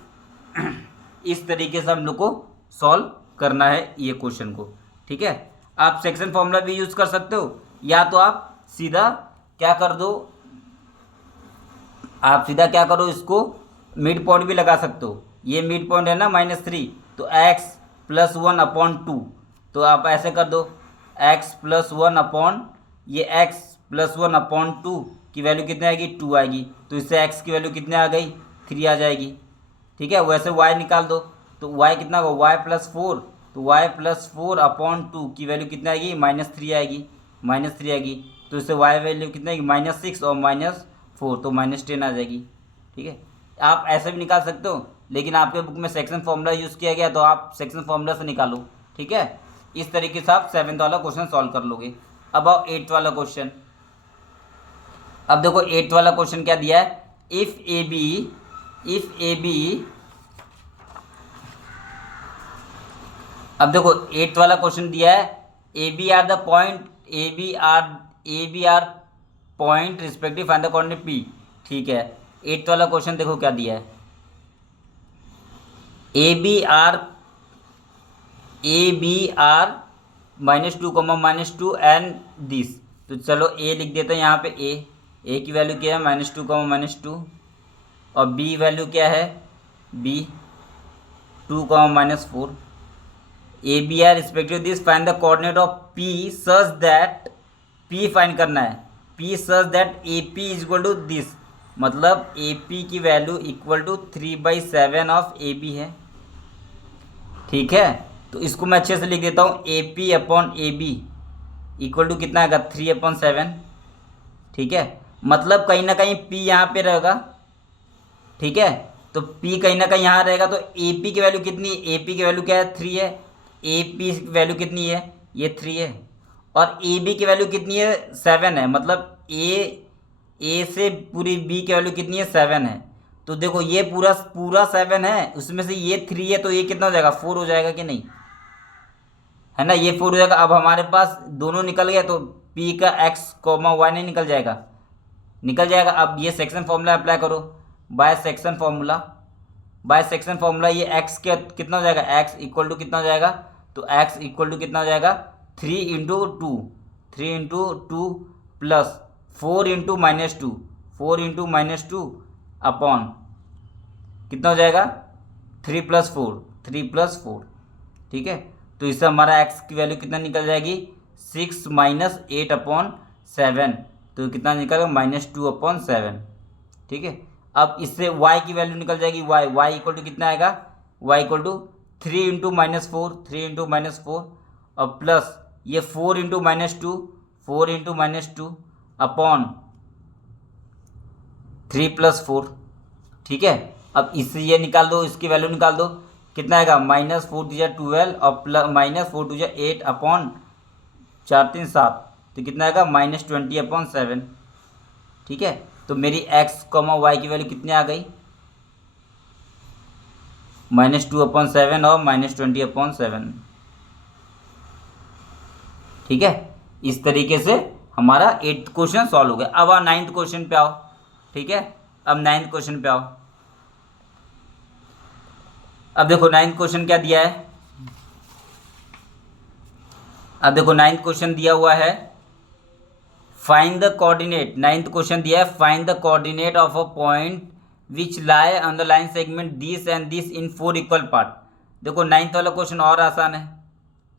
इस तरीके से हम लोग को सॉल्व करना है ये क्वेश्चन को। ठीक है, आप सेक्शन फॉर्मूला भी यूज़ कर सकते हो, या तो आप सीधा क्या कर दो, इसको मिड पॉइंट भी लगा सकते हो। ये मिड पॉइंट है ना -3, तो x + 1/2, तो आप ऐसे कर दो x + 1 अपॉन ये x + 1/2 की वैल्यू कितनी आएगी, 2 आएगी, तो इससे x की वैल्यू कितनी आ गई, 3 आ जाएगी। ठीक है, वैसे y निकाल दो, तो y कितना होगा, y + 4, तो y + 4/2 की वैल्यू कितनी आएगी, -3 आएगी, तो इससे y वैल्यू कितनी आएगी, -6 और -4, तो -10 आ जाएगी। ठीक है, आप ऐसे भी निकाल सकते हो, लेकिन आपके बुक में सेक्शन फॉर्मूला यूज़ किया गया तो आप सेक्शन फॉर्मूला से निकालो। ठीक है, इस तरीके से आप 7th वाला क्वेश्चन सॉल्व कर लोगे। अब आओ 8th वाला क्वेश्चन। अब देखो 8th वाला क्वेश्चन क्या दिया है, इफ ए बी, अब देखो 8th वाला क्वेश्चन दिया है, A B are point respective find the coordinate P. ठीक है, 8th वाला क्वेश्चन देखो क्या दिया है। A B are -2, and this. तो चलो ए लिख देते हैं यहाँ पे। ए की वैल्यू क्या है -2, और बी वैल्यू क्या है B 2, -4। A B are respective this find the coordinate of P such that, P फाइंड करना है, P such that A P is equal to this, मतलब ए पी की value equal to 3/7 of A B है। ठीक है, तो इसको मैं अच्छे से लिख देता हूँ। A P upon A B equal to कितना आएगा 3/7। ठीक है, मतलब कहीं ना कहीं पी यहाँ पे रहेगा। ठीक है, तो पी कहीं ना कहीं यहाँ रहेगा, तो ए पी की वैल्यू कितनी, ए पी की वैल्यू क्या है 3 है। ए पी की वैल्यू कितनी है, ये 3 है, और ए बी की वैल्यू कितनी है 7 है, मतलब ए से पूरी बी की वैल्यू कितनी है 7 है। तो देखो ये पूरा 7 है, उसमें से ये 3 है, तो ये कितना हो जाएगा 4 हो जाएगा कि नहीं, है ना, ये 4 हो जाएगा। अब हमारे पास दोनों निकल गया, तो पी का एक्स कॉमा वाई नहीं निकल जाएगा, निकल जाएगा। अब ये सेक्शन फॉर्मूला अप्लाई करो, बाय सेक्शन फॉर्मूला ये एक्स के कितना हो जाएगा, एक्स इक्वल टू कितना हो जाएगा, तो एक्स इक्वल टू कितना हो जाएगा 3 × 2 प्लस 4 × -2 अपॉन कितना हो जाएगा 3 + 4। ठीक है, तो इससे हमारा एक्स की वैल्यू कितना निकल जाएगी 6 - 8/7, तो कितना निकलेगा -2/7। ठीक है, अब इससे y की वैल्यू निकल जाएगी, y इक्वल टू कितना आएगा, y इक्वल टू 3 × -4 और प्लस ये 4 × -2 अपॉन 3 + 4। ठीक है, अब इससे ये निकाल दो, इसकी वैल्यू निकाल दो, कितना आएगा -4 × 12 और प्लस -4 × 8 अपॉन 4 3 7, तो कितना आएगा -20/7। ठीक है, तो मेरी x, y की वैल्यू कितनी आ गई -2/7 और -20/7। ठीक है, इस तरीके से हमारा 8th क्वेश्चन सॉल्व हो गया। अब 9th क्वेश्चन पे आओ। ठीक है, अब 9th क्वेश्चन पे आओ। अब देखो 9th क्वेश्चन क्या दिया है, अब देखो 9th क्वेश्चन दिया हुआ है find the coordinate. 9th question दिया है find the coordinate of a point which lie on the line segment this and this in 4 equal part. देखो 9th वाला क्वेश्चन और आसान है।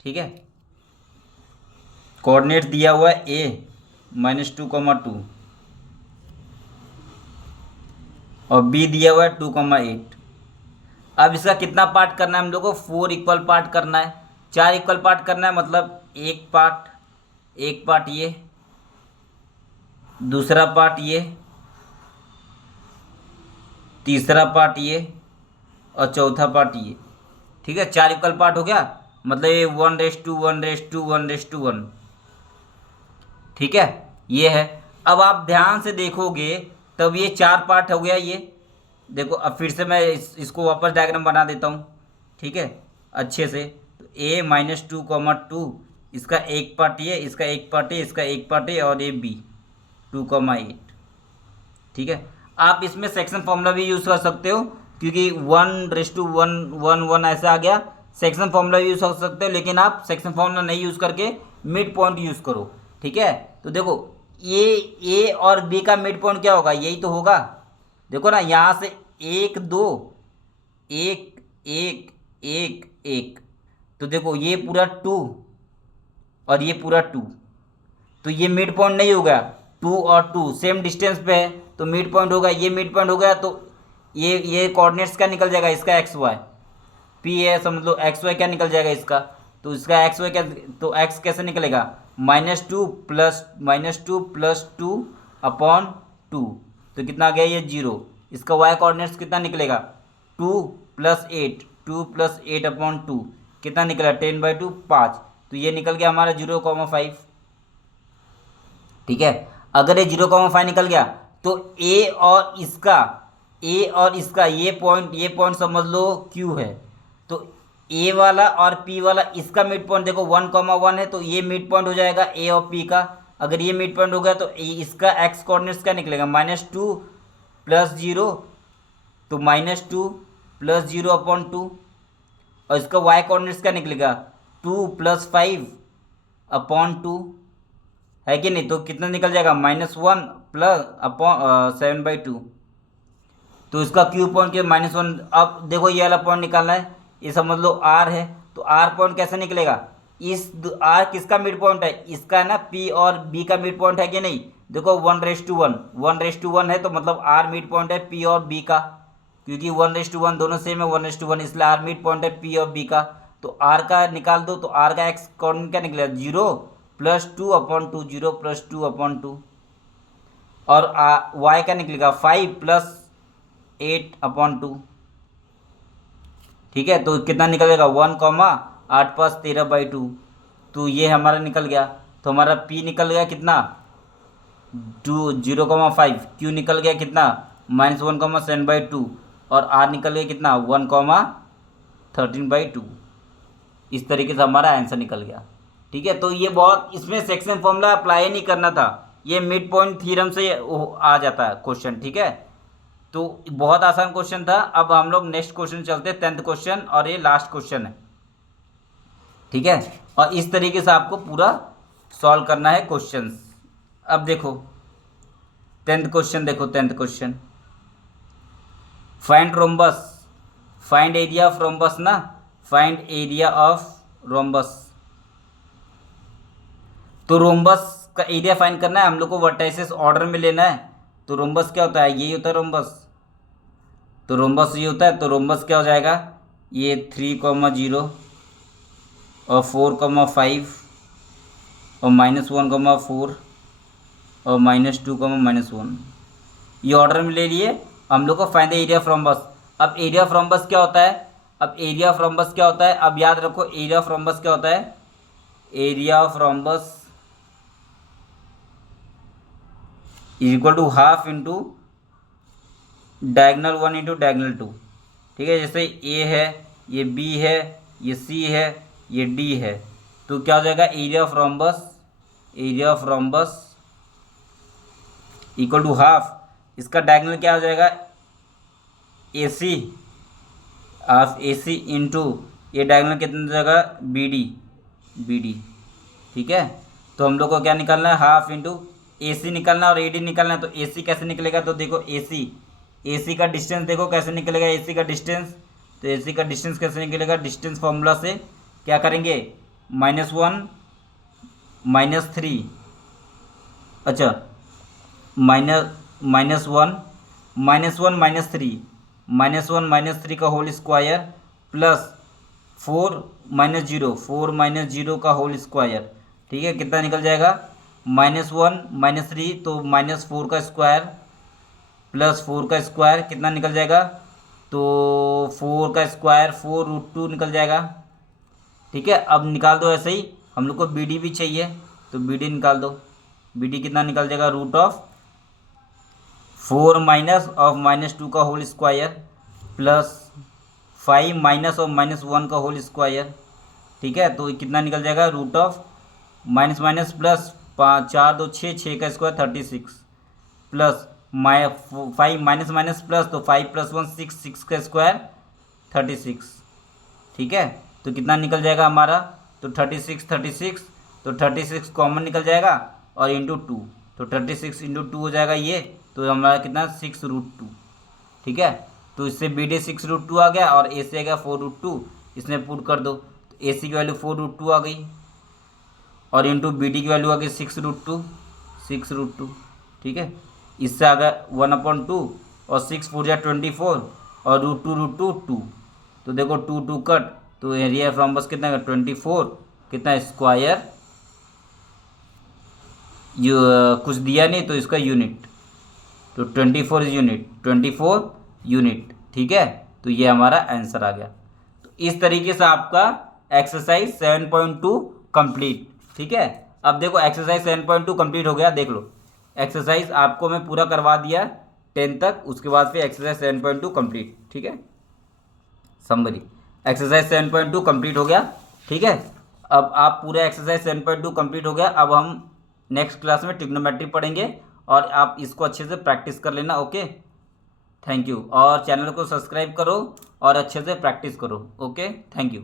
ठीक है, कोऑर्डिनेट दिया हुआ है a -2, 2 और b दिया हुआ है 2, 8। अब इसका कितना पार्ट करना है हम लोग को, 4 इक्वल पार्ट करना है, 4 इक्वल पार्ट करना है, मतलब एक पार्ट ये, दूसरा पार्ट ये, तीसरा पार्ट ये और चौथा पार्ट ये। ठीक है, 4 इक्वल पार्ट हो गया, मतलब ये 1:1:1:1:1। ठीक है, ये है। अब आप ध्यान से देखोगे तब ये 4 पार्ट हो गया। ये देखो, अब फिर से मैं इसको वापस डायग्राम बना देता हूँ। ठीक है, अच्छे से, तो a -2, 2 इसका एक पार्ट ये, इसका एक पार्ट ये, इसका एक पार्ट ये, और ये b 2, 8। ठीक है, आप इसमें सेक्शन फॉर्मूला भी यूज़ कर सकते हो, क्योंकि 1:1:1:1 ऐसा आ गया। सेक्शन फॉर्मूला यूज़ कर सकते हो, लेकिन आप सेक्शन फॉर्मूला नहीं यूज़ करके मिड पॉइंट यूज़ करो। ठीक है, तो देखो ये a और b का मिड पॉइंट क्या होगा, यही तो होगा। देखो ना, यहाँ से 1 2 1 1 1 1, तो देखो ये पूरा 2 और ये पूरा 2, तो ये मिड पॉइंट नहीं होगा। 2 और 2 सेम डिस्टेंस पे है, तो मिड पॉइंट होगा, ये मिड पॉइंट हो गया। तो ये कोऑर्डिनेट्स क्या निकल जाएगा, इसका एक्स वाई, पी है समझ लो, एक्स वाई क्या निकल जाएगा इसका, तो इसका एक्स वाई क्या, तो एक्स कैसे निकलेगा -2 + 2 अपॉन 2, तो कितना आ गया ये 0। इसका वाई कोऑर्डिनेट्स कितना निकलेगा 2 + 8 अपॉन 2, कितना निकला 10/2 5, तो ये निकल गया हमारा 0,5। ठीक है, अगर ये 0,5 निकल गया तो ए और इसका ये पॉइंट समझ लो Q है, तो ए वाला और पी वाला इसका मिड पॉइंट देखो 1,1 है, तो ये मिड पॉइंट हो जाएगा ए और पी का। अगर ये मिड पॉइंट हो गया तो इसका एक्स कोऑर्डिनेट्स क्या निकलेगा, -2 + 0, तो -2 + 0/2। और इसका वाई कोऑर्डिनेट्स क्या निकलेगा, 2 + 5/2, है कि नहीं। तो कितना निकल जाएगा, -1 + 7/2। तो इसका क्यू पॉइंट के -1। अब देखो ये वाला पॉइंट निकालना है, ये समझ लो आर है, तो आर पॉइंट कैसे निकलेगा, इस आर किसका मिड पॉइंट है, इसका है ना, पी और बी का मिड पॉइंट है कि नहीं। देखो 1:1 है, तो मतलब आर मिड पॉइंट है पी और बी का, क्योंकि 1:1 दोनों सेम है, 1:1, इसलिए आर मिड पॉइंट है पी और बी का। तो आर का निकाल दो, तो आर का एक्स कोऑर्डिनेट क्या निकलेगा, 0 + 2/2, 0 + 2/2। और वाई का निकलेगा 5 + 8/2। ठीक है, तो कितना निकलेगा, 1,8,5,13/2। तो ये हमारा निकल गया। तो हमारा P निकल गया कितना, 0,5। Q निकल गया कितना, -1,7/2। और R निकल गया कितना, 1,13/2। इस तरीके से हमारा आंसर निकल गया। ठीक है, तो ये बहुत, इसमें सेक्शन फॉर्मूला अप्लाई नहीं करना था, ये मिड पॉइंट थ्योरम से आ जाता है क्वेश्चन। ठीक है, तो बहुत आसान क्वेश्चन था। अब हम लोग नेक्स्ट क्वेश्चन चलते हैं, 10th क्वेश्चन, और ये लास्ट क्वेश्चन है। ठीक है, और इस तरीके से आपको पूरा सॉल्व करना है क्वेश्चंस। अब देखो 10th क्वेश्चन, देखो 10th question, find rhombus, find area of rhombus ना, फाइंड एरिया ऑफ रोम्बस। तो रोम्बस का एरिया फाइंड करना है हम लोग को, वर्टाइसेस ऑर्डर में लेना है। तो रोम्बस क्या होता है, यही होता है रोम्बस। तो रोम्बस ये होता है, तो रोम्बस क्या हो जाएगा, ये 3,0 और 4,5 और -1,4 और -2,-1, ये ऑर्डर में ले लिए हम लोग को। Find the area of rhombus. अब एरिया ऑफ रोम्बस क्या होता है, अब एरिया ऑफ रोम्बस क्या होता है, अब याद रखो एरिया ऑफ रोम्बस क्या होता है, area of rhombus equal to half into diagonal 1 into diagonal 2। ठीक है, जैसे ए है, ये बी है, ये सी है, ये डी है, तो क्या हो जाएगा, area of rhombus, area of rhombus equal to half, इसका डायगनल क्या हो जाएगा, A C, half A C into ये डायगनल कितना हो जाएगा, बी डी, बी डी। ठीक है, तो हम लोग को क्या निकालना है, हाफ इंटू ए सी निकालना और ए डी निकालना है। तो ए सी कैसे निकलेगा, तो देखो ए सी का डिस्टेंस देखो कैसे निकलेगा, ए सी का डिस्टेंस, तो ए सी का डिस्टेंस कैसे निकलेगा, डिस्टेंस फॉर्मूला से क्या करेंगे, -1 -3, अच्छा -1 -3 का होल स्क्वायर प्लस 4 -0 का होल स्क्वायर। ठीक है, कितना निकल जाएगा, -1 -3, तो -4 का स्क्वायर प्लस 4 का स्क्वायर कितना निकल जाएगा, तो 4 का स्क्वायर 4√2 निकल जाएगा। ठीक है, अब निकाल दो ऐसे ही, हम लोग को बी डी भी चाहिए, तो बी डी निकाल दो। बी डी कितना निकल जाएगा, √4 माइनस ऑफ -2 का whole square plus 5 minus of -1 का होल स्क्वायर। ठीक है, तो कितना निकल जाएगा, माइनस माइनस प्लस 4 2 6 का square 36 plus 5 minus minus plus, तो 5 + 1 6 का स्क्वायर 36। ठीक है, तो कितना निकल जाएगा हमारा, तो 36 तो 36 कॉमन निकल जाएगा और इंटू 2, तो 36 × 2 हो जाएगा ये, तो हमारा कितना 6√2। ठीक है, तो इससे बी डी 6√2 आ गया और ए सी आ गया 4√2, इसमें पुट कर दो, तो ए सी की वैल्यू 4√2 आ गई और इंटू बी डी की वैल्यू आ गई 6√2। ठीक है, इससे आ गया 1/2 और 6 4 जा 24 और √2 2। तो देखो 2 2 कट, तो एरिया ऑफ रोम्बस कितना है 24, कितना स्क्वायर, कुछ दिया नहीं तो इसका यूनिट, तो 24 यूनिट, 24 यूनिट। ठीक है, तो ये हमारा आंसर आ गया। तो इस तरीके से आपका एक्सरसाइज 7.2 कंप्लीट। ठीक है, अब देखो एक्सरसाइज 7.2 कंप्लीट हो गया, देख लो एक्सरसाइज आपको मैं पूरा करवा दिया 10 तक, उसके बाद फिर एक्सरसाइज 7.2 कंप्लीट। ठीक है, समरी। एक्सरसाइज 7.2 कंप्लीट हो गया। ठीक है, अब आप पूरा एक्सरसाइज 7.2 कंप्लीट हो गया। अब हम नेक्स्ट क्लास में ट्रिग्नोमेट्री पढ़ेंगे और आप इसको अच्छे से प्रैक्टिस कर लेना। Okay, thank you. और चैनल को सब्सक्राइब करो और अच्छे से प्रैक्टिस करो। Okay, thank you.